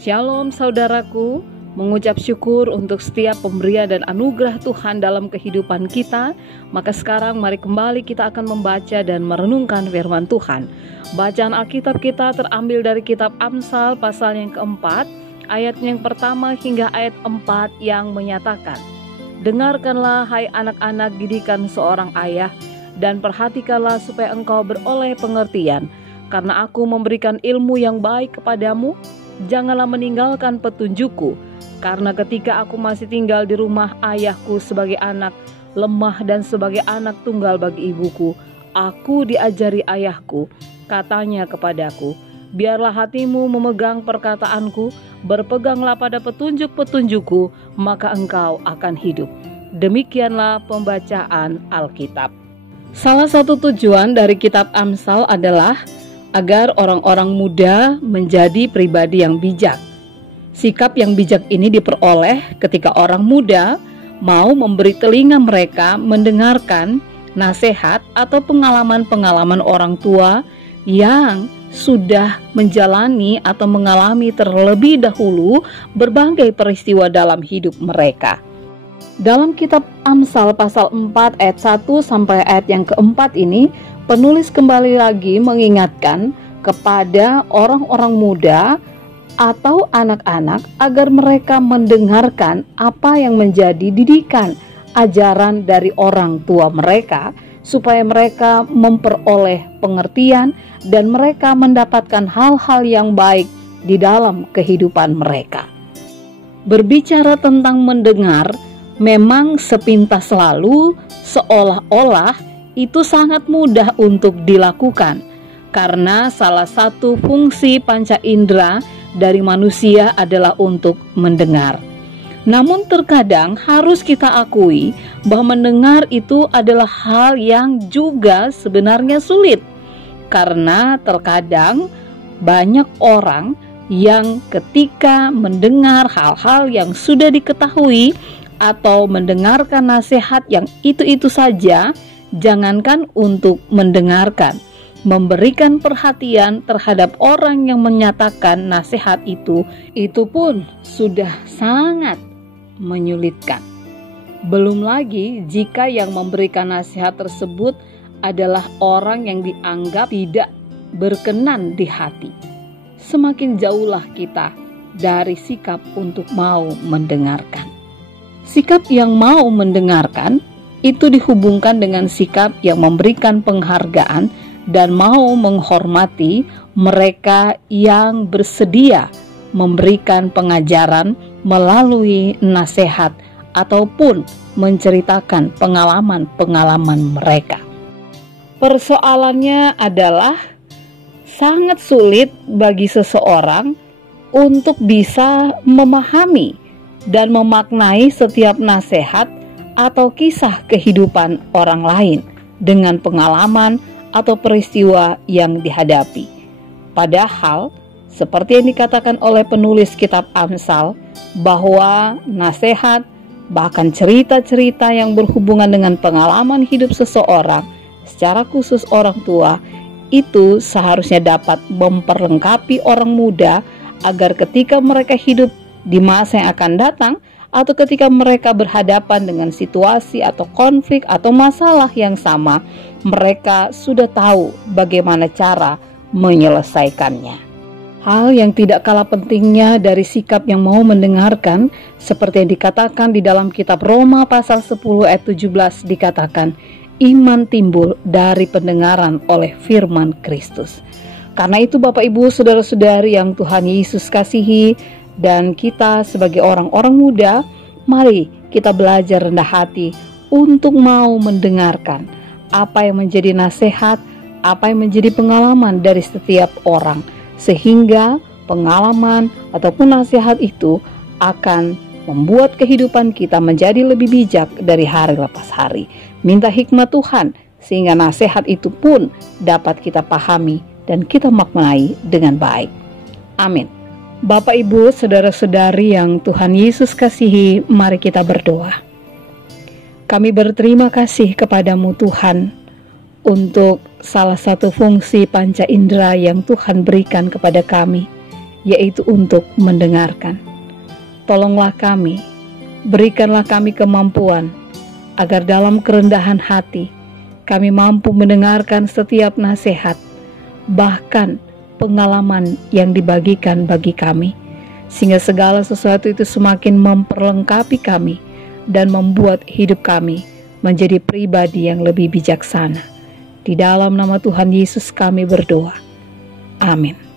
Shalom saudaraku, mengucap syukur untuk setiap pemberian dan anugerah Tuhan dalam kehidupan kita. Maka sekarang mari kembali kita akan membaca dan merenungkan firman Tuhan. Bacaan Alkitab kita terambil dari kitab Amsal pasal yang keempat, ayat yang pertama hingga ayat 4 yang menyatakan, "Dengarkanlah hai anak-anak didikan seorang ayah, dan perhatikanlah supaya engkau beroleh pengertian. Karena aku memberikan ilmu yang baik kepadamu, janganlah meninggalkan petunjukku. Karena ketika aku masih tinggal di rumah ayahku sebagai anak lemah dan sebagai anak tunggal bagi ibuku, aku diajari ayahku, katanya kepadaku, biarlah hatimu memegang perkataanku, berpeganglah pada petunjuk-petunjukku, maka engkau akan hidup." Demikianlah pembacaan Alkitab. Salah satu tujuan dari kitab Amsal adalah agar orang-orang muda menjadi pribadi yang bijak. Sikap yang bijak ini diperoleh ketika orang muda mau memberi telinga mereka mendengarkan nasihat atau pengalaman-pengalaman orang tua yang sudah menjalani atau mengalami terlebih dahulu berbagai peristiwa dalam hidup mereka. Dalam kitab Amsal pasal 4 ayat 1 sampai ayat yang keempat ini, penulis kembali lagi mengingatkan kepada orang-orang muda atau anak-anak agar mereka mendengarkan apa yang menjadi didikan, ajaran dari orang tua mereka, supaya mereka memperoleh pengertian dan mereka mendapatkan hal-hal yang baik di dalam kehidupan mereka. Berbicara tentang mendengar, memang sepintas lalu seolah-olah itu sangat mudah untuk dilakukan, karena salah satu fungsi panca indera dari manusia adalah untuk mendengar. Namun terkadang harus kita akui bahwa mendengar itu adalah hal yang juga sebenarnya sulit, karena terkadang banyak orang yang ketika mendengar hal-hal yang sudah diketahui atau mendengarkan nasihat yang itu-itu saja, jangankan untuk mendengarkan, memberikan perhatian terhadap orang yang menyatakan nasihat itu pun sudah sangat menyulitkan. Belum lagi jika yang memberikan nasihat tersebut adalah orang yang dianggap tidak berkenan di hati. Semakin jauhlah kita dari sikap untuk mau mendengarkan. Sikap yang mau mendengarkan itu dihubungkan dengan sikap yang memberikan penghargaan dan mau menghormati mereka yang bersedia memberikan pengajaran melalui nasihat ataupun menceritakan pengalaman-pengalaman mereka. Persoalannya adalah sangat sulit bagi seseorang untuk bisa memahami dan memaknai setiap nasihat atau kisah kehidupan orang lain dengan pengalaman atau peristiwa yang dihadapi. Padahal, seperti yang dikatakan oleh penulis kitab Amsal, bahwa nasihat, bahkan cerita-cerita yang berhubungan dengan pengalaman hidup seseorang, secara khusus orang tua, itu seharusnya dapat memperlengkapi orang muda agar ketika mereka hidup di masa yang akan datang, atau ketika mereka berhadapan dengan situasi atau konflik atau masalah yang sama, mereka sudah tahu bagaimana cara menyelesaikannya. Hal yang tidak kalah pentingnya dari sikap yang mau mendengarkan, seperti yang dikatakan di dalam kitab Roma pasal 10 ayat 17 dikatakan, iman timbul dari pendengaran oleh firman Kristus. Karena itu Bapak Ibu saudara-saudari yang Tuhan Yesus kasihi, dan kita sebagai orang-orang muda, mari kita belajar rendah hati untuk mau mendengarkan apa yang menjadi nasihat, apa yang menjadi pengalaman dari setiap orang, sehingga pengalaman ataupun nasihat itu akan membuat kehidupan kita menjadi lebih bijak dari hari lepas hari. Minta hikmat Tuhan sehingga nasihat itu pun dapat kita pahami dan kita maknai dengan baik. Amin. Bapak, Ibu, saudara-saudari yang Tuhan Yesus kasihi, mari kita berdoa. Kami berterima kasih kepadamu Tuhan untuk salah satu fungsi panca indera yang Tuhan berikan kepada kami, yaitu untuk mendengarkan. Tolonglah kami, berikanlah kami kemampuan, agar dalam kerendahan hati kami mampu mendengarkan setiap nasihat, bahkan pengalaman yang dibagikan bagi kami, sehingga segala sesuatu itu semakin memperlengkapi kami dan membuat hidup kami menjadi pribadi yang lebih bijaksana. Di dalam nama Tuhan Yesus kami berdoa. Amin.